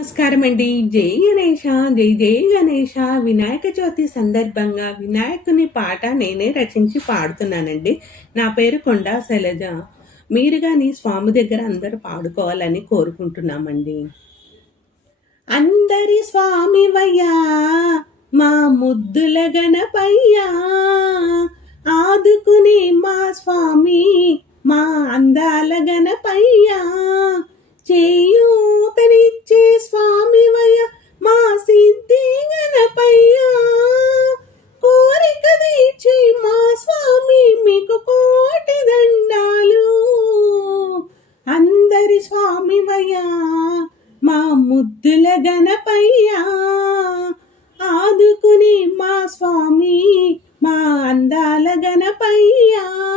నమస్కారం అండి. జై గణేష జై జై గణేష. వినాయక చవితి సందర్భంగా వినాయకుని పాట నేనే రచించి పాడుతున్నానండి. నా పేరు కొండా శైలజ. మీరు కానీ స్వామి దగ్గర అందరూ పాడుకోవాలని కోరుకుంటున్నామండి. అందరి స్వామి వయ్యా మా ముద్దుల గణపయ్యా. ఆదుకుని మా స్వామి మా అందాల గణపయ్యా చేయూతనిచ్చే స్వామివయ మా సిద్ధి గణపయ్యా కోరిక తీర్చి మా స్వామి మీకు కోటి దండాలు అందరి స్వామివయ్యా మా ముద్దుల గణపయ్యా. ఆదుకుని మా స్వామి మా అందాల గణపయ్యా.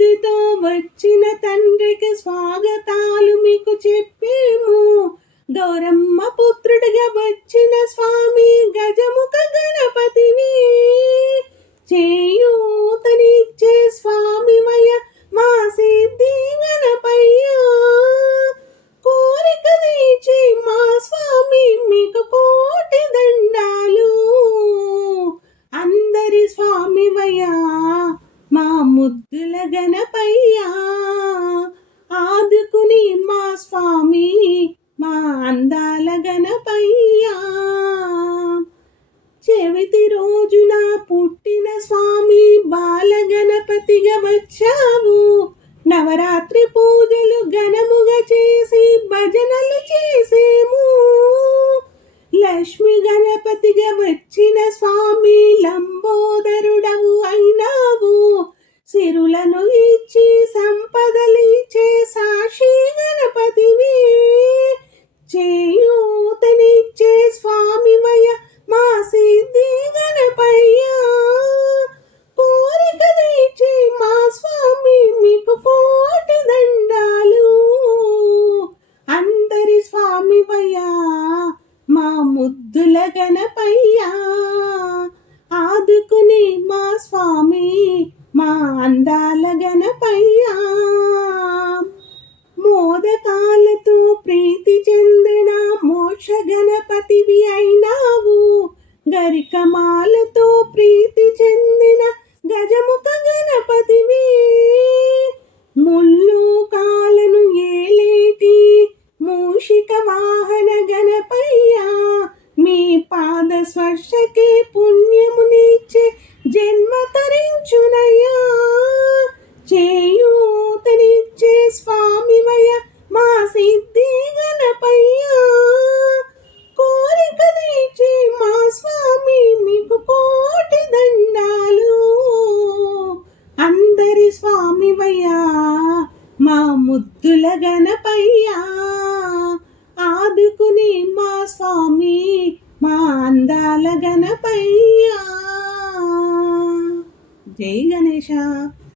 బుద్ధితో వచ్చిన తండ్రికి స్వాగతాలు మీకు చెప్పేము. గౌరమ్మ పుత్రుడిగా వచ్చిన స్వామి గజముఖ గణపతివి. చేయూతనిచ్చే స్వామివయ్య మా సిద్ధి గణపయ్యా. కోరిక తీర్చి మా స్వామి మీకు కోటి దండాలు. అందరి స్వామివయ్యా మా ముద్దుల గణపయ్యా. ఆదుకుని మా స్వామి మా అందాల గణపయ్యా. చెవితి రోజున పుట్టిన స్వామి బాల గణపతిగా వచ్చావు. నవరాత్రి పూజలు ఘనముగా చేసి భజనలు చేసేము. లక్ష్మి గణపతిగా వచ్చి స్వామి లంబోదరుడవు అయినావు సిరులను ఇచ్చి సంపదలిచ్చే సాక్షి గణపతివి చేయూతనిచ్చే స్వామివయ మా సిద్ధి గణపయ్యా కోరిక తీర్చి మా స్వామి మీకు కోటి దండాలు అందరి స్వామివయ్యా మా ముద్దుల గణపయ్యా. ఆదుకుని మా స్వామి మా అందాల గణపయ్యా. మోదకాలతో ప్రీతి చెందిన మోక్ష గణపతివి అయినావు. గరికమాలతో ప్రీతి చెందిన గజముఖ గణపతివి ముళ్ళు కాలను ఏలేటి మూషిక వాహన గణపయ్యా మీ పాద స్పర్శకే పుణ్యమునిచ్చే జన్మ తరించునయ్యా చేయూతనిచ్చే స్వామివయ మా సిద్ధి గణపయ్యా కోరిక తీర్చి మా స్వామి మీకు కోటి దండాలు అందరి స్వామివయ్యా మా ముద్దుల గణపయ్యా ఆదుకుని మా స్వామి మా అందాల గణపయ్యా. జై గణేశ.